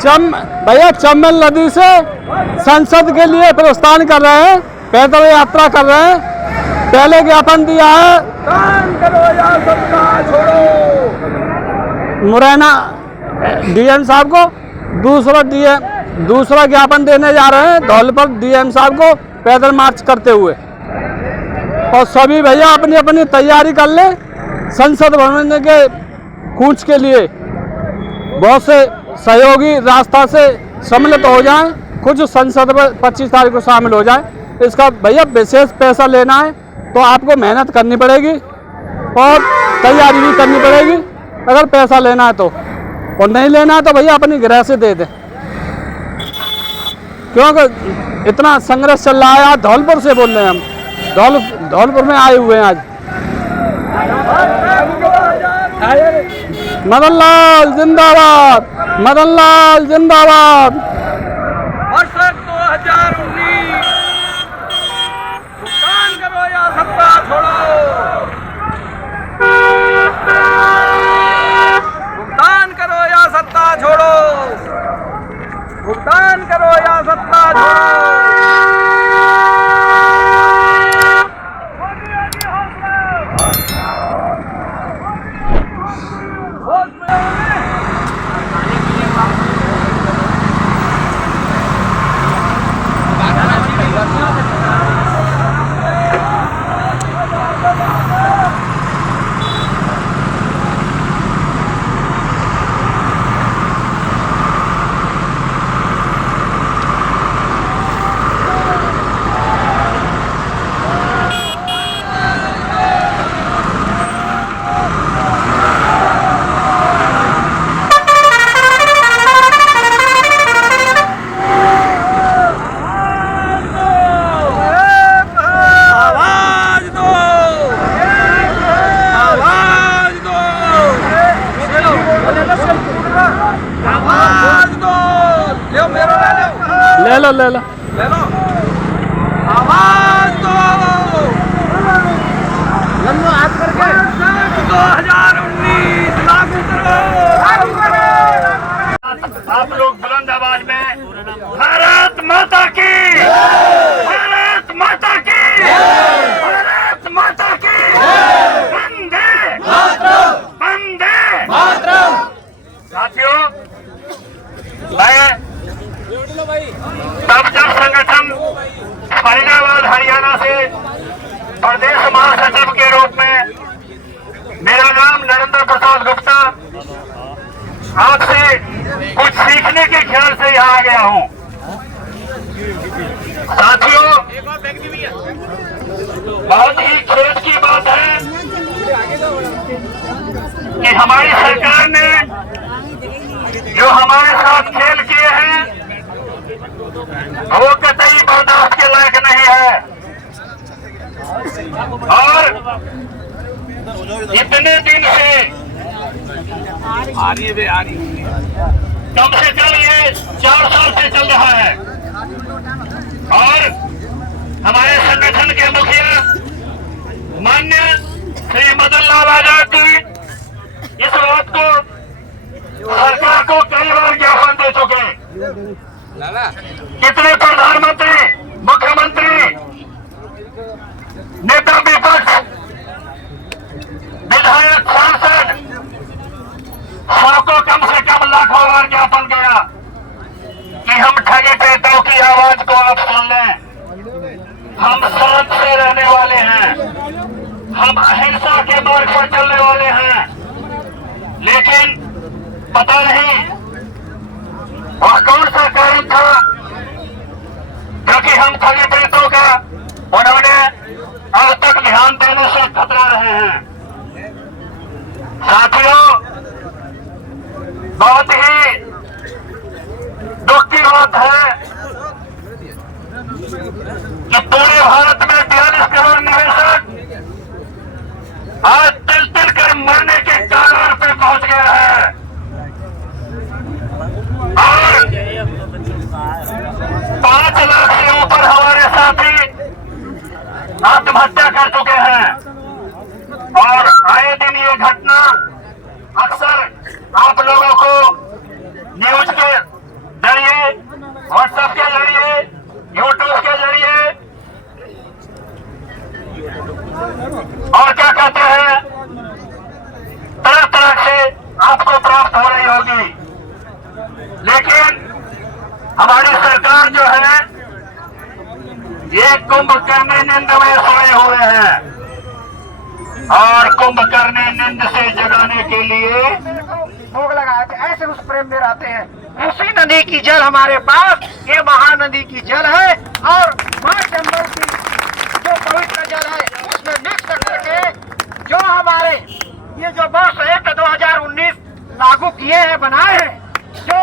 भैया चंबल नदी से संसद के लिए प्रस्थान कर रहे हैं, पैदल यात्रा कर रहे हैं। पहले ज्ञापन दिया है करो या सत्ता छोड़ो मुरैना डीएम साहब को, दूसरा ज्ञापन देने जा रहे हैं धौलपुर डीएम साहब को पैदल मार्च करते हुए। और सभी भैया अपनी अपनी तैयारी कर लें संसद भवन के कूच के लिए। बहुत से सहयोगी रास्ता से सम्मिलित हो जाएं, कुछ संसद में 25 तारीख को शामिल हो जाएं। इसका भैया विशेष पैसा लेना है तो आपको मेहनत करनी पड़ेगी और तैयारी भी करनी पड़ेगी अगर पैसा लेना है तो, और नहीं लेना है तो भैया अपनी गृह से दे दें, क्योंकि इतना संघर्ष चल रहा है। आज धौलपुर से बोल रहे हैं हम, धौलपुर में आए हुए हैं आज। मदन लाल जिंदाबाद, मदन लाल जिंदाबाद। वर्षक 2019 भुगतान करो या सत्ता छोड़ो, भुगतान करो या सत्ता छोड़ो, भुगतान करो या सत्ता छोड़ो। ले लो आवाज दो, हाथ करके 2019 लागू करो। आप लोग बुलंद आवाज में भारत माता की, भारत माता की, भारत माता की, वंदे मातरम, वंदे मातरम। साथियों, मैं तब जब संगठन फरीदाबाद हरियाणा से प्रदेश महासचिव के रूप में, मेरा नाम नरेंद्र प्रसाद गुप्ता, आपसे कुछ सीखने के ख्याल से यहाँ आ गया हूँ। साथियों, बहुत ही खेद की बात है कि हमारी सरकार ने जो हमारे साथ खेल किए हैं वो कतई बर्दाश्त के लायक नहीं है। और इतने दिन से कम से कम ये 4 साल से चल रहा है और हमारे संगठन के मुखिया माननीय श्री मदन लाल आजाद जी इस बात को सरकार को कई बार ज्ञापन दे चुके। कितने प्रधानमंत्री, मुख्यमंत्री, नेता विपक्ष, विधायक, सांसद सबको कम से कम लाखों बार ज्ञापन गया कि हम ठगी पेटों की आवाज को आप सुन लें। हम शांत से रहने वाले हैं, हम अहिंसा के मार्ग पर चलने वाले हैं, लेकिन पता नहीं वह कौन सा कारण था क्योंकि हम ठगी पीड़ितों का उन्होंने आज तक ध्यान देने से खतरा रहे हैं। साथियों, बहुत ही दुख की बात है कि पूरे भारत में 42 करोड़ निवेशक आज तिल तिल कर मरने के कगार पे पहुंच गया है और 5 लाख से ऊपर हमारे साथी आत्महत्या कर चुके हैं। और आए दिन ये घटना अक्सर आप लोगों को न्यूज के कुंभकर्ण नींद में सोए हुए हैं और कुंभकर्ण नींद से जगाने के लिए भोग लगाए थे। ऐसे उस प्रेम में रहते हैं। उसी नदी की जल हमारे पास, ये महानदी की जल है और माँ चंबल की जो पवित्र जल है उसमें मिक्स करके जो हमारे ये जो वर्ष 2019 लागू किए हैं, बनाए हैं, जो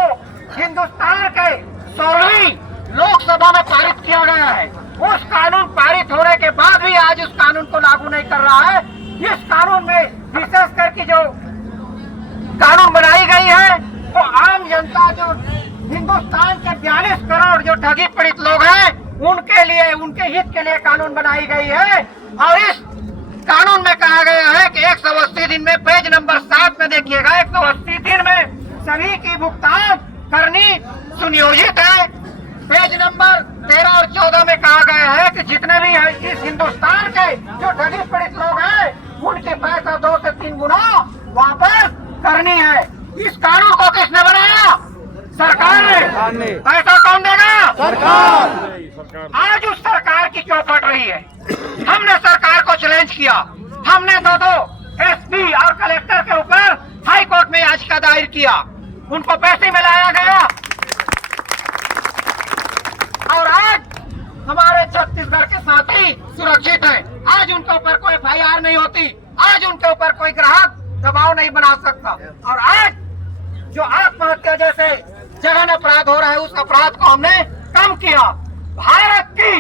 हिंदुस्तान के 16वीं लोकसभा में पारित किया गया है, उस कानून पारित होने के बाद भी आज उस कानून को लागू नहीं कर रहा है। इस कानून में विशेष करके जो कानून बनाई गई है वो आम जनता, जो हिंदुस्तान के 42 करोड़ जो ठगी पीड़ित लोग हैं, उनके लिए, उनके हित के लिए कानून बनाई गई है। और इस कानून में कहा गया है कि 180 दिन में, पेज नंबर 7 में देखिएगा, 180 दिन में सभी की भुगतान करनी सुनियोजित है। पेज नंबर 13 और 14 में कहा गया है कि जितने भी इस हिंदुस्तान के जो ठगी पीड़ित लोग हैं, उनके पैसा 2 से 3 गुना वापस करनी है। इस कानून को किसने बनाया? सरकार ने। पैसा कौन देगा? सरकार। आज उस सरकार की क्यों फट रही है? हमने सरकार को चैलेंज किया। हमने दो एसपी और कलेक्टर के ऊपर हाई कोर्ट में याचिका दायर किया। उनको पैसे में लाया गया और आज हमारे छत्तीसगढ़ के साथी सुरक्षित हैं। आज उनके ऊपर कोई FIR नहीं होती। आज उनके ऊपर कोई ग्राहक दबाव नहीं बना सकता। और आज जो आत्महत्या जैसे जघन्य अपराध हो रहा है, उस अपराध को हमने कम किया। भारत की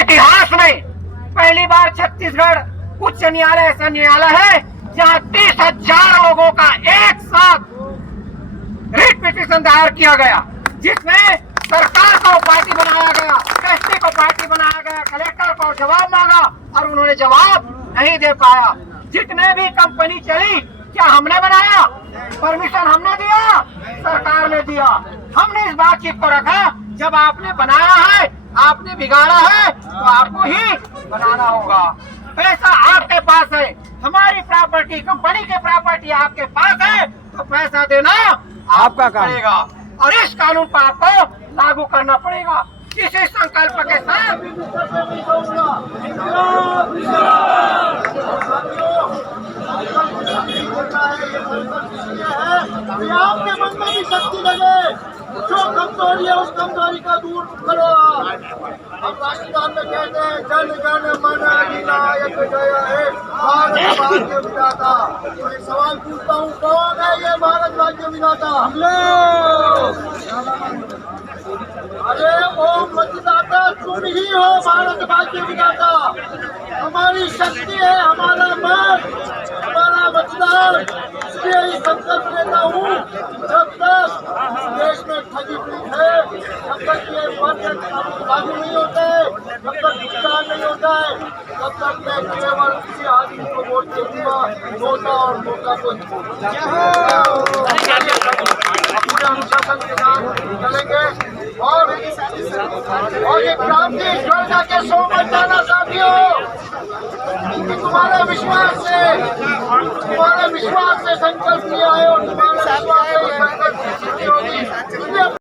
इतिहास में पहली बार छत्तीसगढ़ उच्च न्यायालय ऐसा न्यायालय है जहां 30,000 लोगों का एक साथ रिट पिटीशन दायर किया गया, जिसमें सरकार को पार्टी बनाया गया, एसपी को पार्टी बनाया गया, कलेक्टर को जवाब मांगा और उन्होंने जवाब नहीं दे पाया। जितने भी कंपनी चली, क्या हमने बनाया? परमिशन हमने दिया? सरकार ने दिया। हमने इस बातचीत को रखा, जब आपने बनाया है, आपने बिगाड़ा है, तो आपको ही बनाना होगा। पैसा आपके पास है, हमारी प्रॉपर्टी, कंपनी की प्रॉपर्टी आपके पास है, तो पैसा देना आपका पड़ेगा और इस कानून पर आपको लागू करना पड़ेगा। इसी संकल्प के साथ आपके मन में भी शक्ति लगे, जो कमजोरी है उस कमजोरी का दूर करो। हम राष्ट्रगान में कहते हैं, जन गण मन अधिनायक जय हे भारत भाग्य विधाता। तो एक सवाल पूछता हूँ, कौन है ये भारत भाग्य विधाता? हम लोग। अरे ओ मतदाता, तुम ही हो भारत भाग्य विधाता। हमारी शक्ति है, हमारा मन, हमारा मतदान। इसलिए संकल्प लेता हूँ, जब तक देश में ठगी पीड़ित है, जब तक ये बजट लागू नहीं होता है, जब तक भुगतान नहीं होता है, तब तक मैं केवल किसी आदमी को वोट दूंगा, नोटा और नोटा को पूरे अनुशासन के साथ चलेंगे। और ये क्रांति योजना के 100 मत जाना साथियों, तुम्हारे विश्वास से संकल्प लिया है और